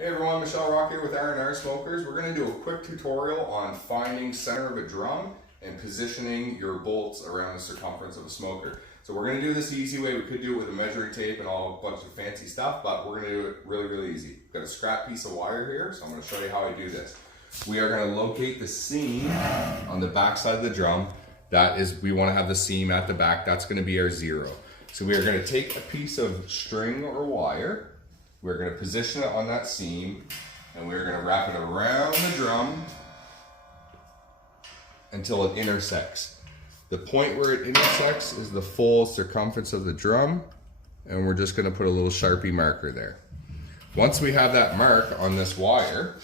Hey everyone, Michelle Rock here with R&R Smokers. We're going to do a quick tutorial on finding center of a drum and positioning your bolts around the circumference of a smoker. So we're going to do this the easy way. We could do it with a measuring tape and all a bunch of fancy stuff, but we're going to do it really easy. We've got a scrap piece of wire here, so I'm going to show you how I do this. We are going to locate the seam on the back side of the drum. That is, we want to have the seam at the back. That's going to be our zero. So we are going to take a piece of string or wire. We're going to position it on that seam, and we're going to wrap it around the drum until it intersects. The point where it intersects is the full circumference of the drum, and we're just going to put a little Sharpie marker there. Once we have that mark on this wire,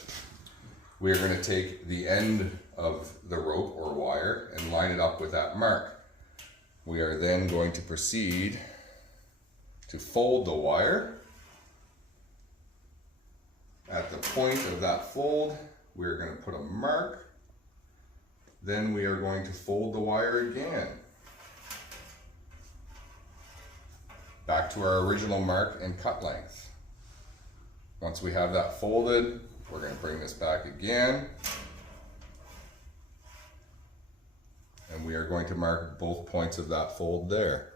we're going to take the end of the rope or wire and line it up with that mark. We are then going to proceed to fold the wire. At the point of that fold, we're going to put a mark. Then we are going to fold the wire again. Back to our original mark and cut length. Once we have that folded, we're going to bring this back again. And we are going to mark both points of that fold there.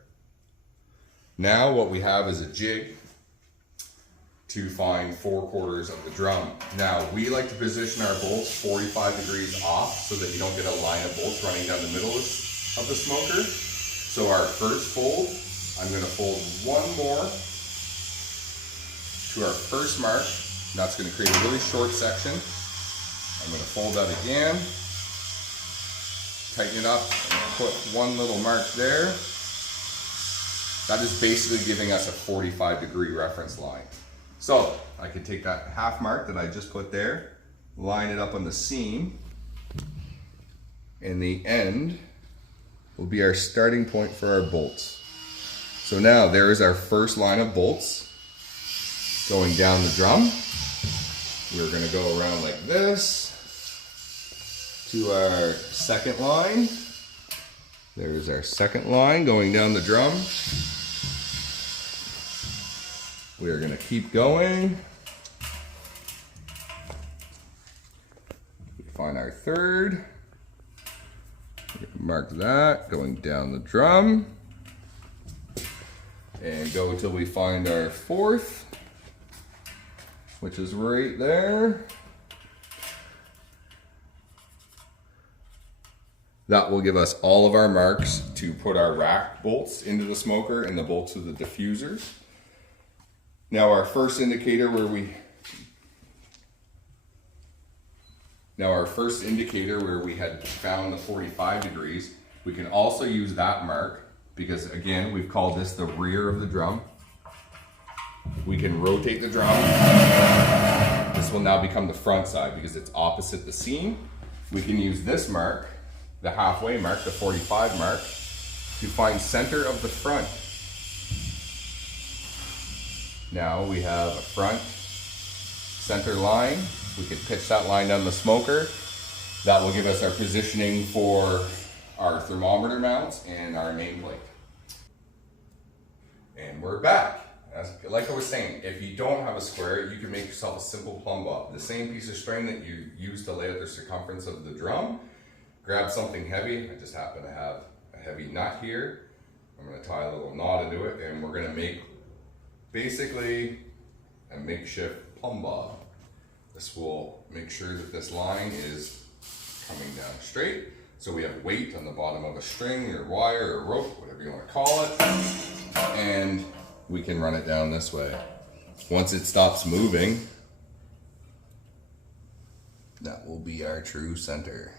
Now what we have is a jig to find 4/4 of the drum. Now we like to position our bolts 45 degrees off so that you don't get a line of bolts running down the middle of the smoker. So our first fold, I'm going to fold one more to our first mark. That's going to create a really short section. I'm going to fold that again, tighten it up, and put one little mark there. That is basically giving us a 45-degree reference line. So I can take that half mark that I just put there, line it up on the seam, and the end will be our starting point for our bolts. So now there is our first line of bolts going down the drum. We're going to go around like this to our second line. There's our second line going down the drum. We are going to keep going. We find our third. Mark that going down the drum. And go until we find our fourth, which is right there. That will give us all of our marks to put our rack bolts into the smoker and the bolts of the diffusers. Now our first indicator where we had found the 45 degrees, we can also use that mark because again, we've called this the rear of the drum. We can rotate the drum. This will now become the front side because it's opposite the seam. We can use this mark, the halfway mark, the 45 mark, to find center of the front. Now we have a front center line. We can pitch that line down the smoker. That will give us our positioning for our thermometer mounts and our nameplate. And we're back. Like I was saying, if you don't have a square, you can make yourself a simple plumb bob. The same piece of string that you use to lay out the circumference of the drum. Grab something heavy. I just happen to have a heavy nut here. I'm going to tie a little knot into it, and we're going to make basically a makeshift plumb bob. This will make sure that this line is coming down straight. So we have weight on the bottom of a string or wire or rope, whatever you want to call it. And we can run it down this way. Once it stops moving, that will be our true center.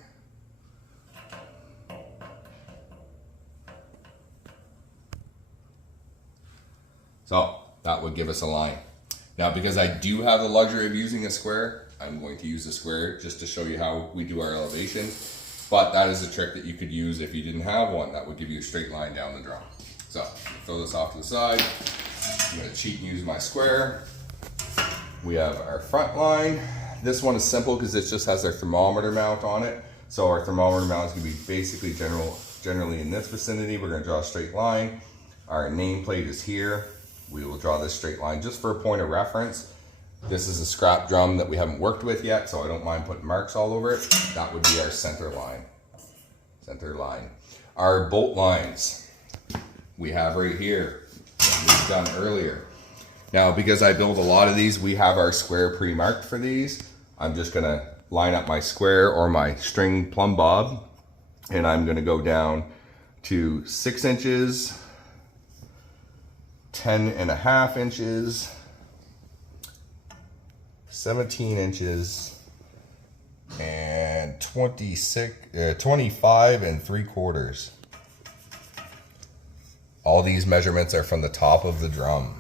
So that would give us a line. Now, because I do have the luxury of using a square, I'm going to use a square just to show you how we do our elevation. But that is a trick that you could use if you didn't have one. That would give you a straight line down the drum. So throw this off to the side. I'm going to cheat and use my square. We have our front line. This one is simple because it just has our thermometer mount on it. So our thermometer mount is going to be basically generally in this vicinity. We're going to draw a straight line. Our nameplate is here. We will draw this straight line just for a point of reference. This is a scrap drum that we haven't worked with yet, so I don't mind putting marks all over it. That would be our center line. Center line. Our bolt lines we have right here that we've done earlier. Now, because I build a lot of these, we have our square pre-marked for these. I'm just gonna line up my square or my string plumb bob, and I'm gonna go down to 6 inches, 10.5 inches, 17 inches, and 25 3/4. All these measurements are from the top of the drum.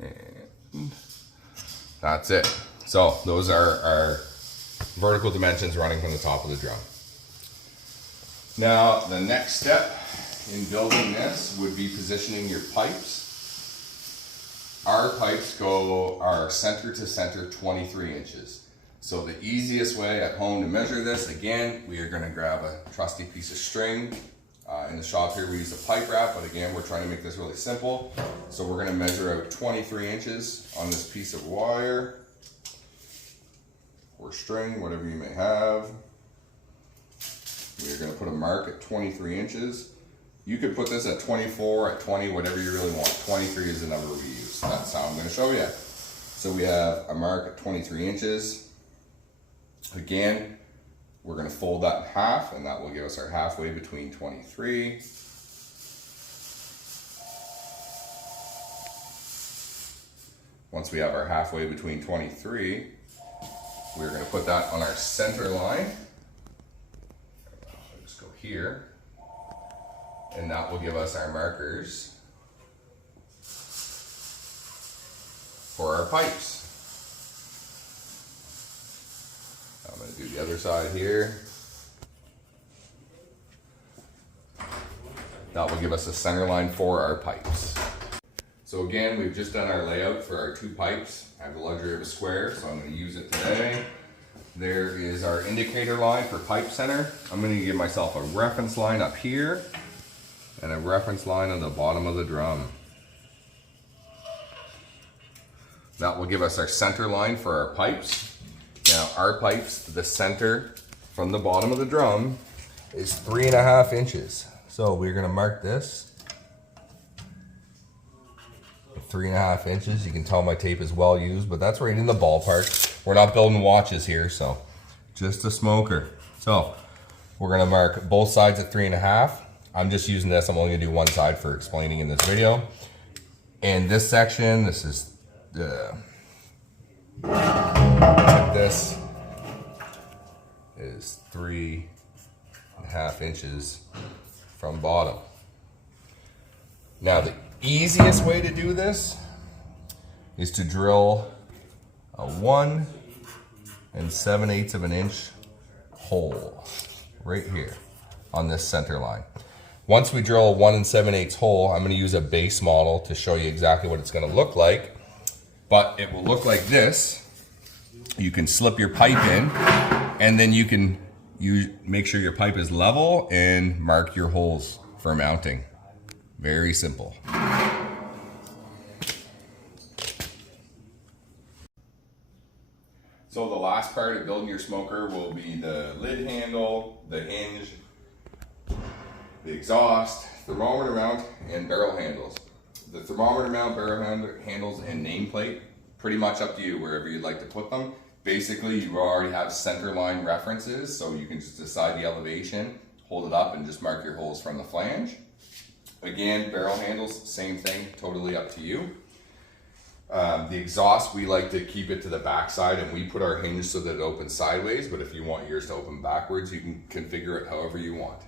And that's it. So those are our vertical dimensions running from the top of the drum. Now, the next step in building this would be positioning your pipes. Our pipes are center to center 23 inches. So the easiest way at home to measure this, again, we are gonna grab a trusty piece of string. In the shop here we use a pipe wrap, but again, we're trying to make this really simple. So we're gonna measure out 23 inches on this piece of wire or string, whatever you may have. We're gonna put a mark at 23 inches. You could put this at 24, at 20, whatever you really want. 23 is the number we use. That's how I'm gonna show you. So we have a mark at 23 inches. Again, we're gonna fold that in half, and that will give us our halfway between 23. Once we have our halfway between 23, we're gonna put that on our center line. Let's go here. And that will give us our markers for our pipes. I'm going to do the other side here. That will give us a center line for our pipes. So again, we've just done our layout for our 2 pipes. I have the luxury of a square, so I'm going to use it today. There is our indicator line for pipe center. I'm going to give myself a reference line up here and a reference line on the bottom of the drum. That will give us our center line for our pipes. Now our pipes, the center from the bottom of the drum is 3.5 inches. So we're gonna mark this 3.5 inches. You can tell my tape is well used, but that's right in the ballpark. We're not building watches here, so just a smoker. So we're gonna mark both sides at 3.5. I'm just using this. I'm only gonna do one side for explaining in this video. And this section, this is this is 3.5 inches from bottom. Now the easiest way to do this is to drill a 1 7/8 of an inch hole right here on this center line. Once we drill a 1 7/8 hole, I'm going to use a base model to show you exactly what it's going to look like. But it will look like this. You can slip your pipe in, and then you can make sure your pipe is level and mark your holes for mounting. Very simple. So the last part of building your smoker will be the lid handle, the hinge, the exhaust, thermometer mount, and barrel handles. The thermometer mount, barrel handles, and nameplate, pretty much up to you wherever you'd like to put them. Basically, you already have center line references, so you can just decide the elevation, hold it up, and just mark your holes from the flange. Again, barrel handles, same thing, totally up to you. The exhaust, we like to keep it to the back side, and we put our hinge so that it opens sideways, but if you want yours to open backwards, you can configure it however you want.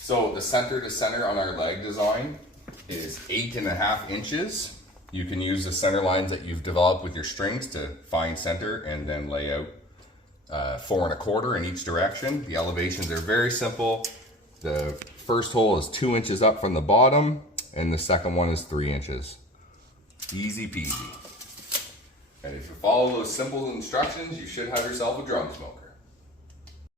So the center to center on our leg design is 8.5 inches. You can use the center lines that you've developed with your strings to find center and then lay out 4 1/4 in each direction. The elevations are very simple. The first hole is 2 inches up from the bottom, and the second one is 3 inches. Easy peasy. And if you follow those simple instructions, you should have yourself a drum smoker.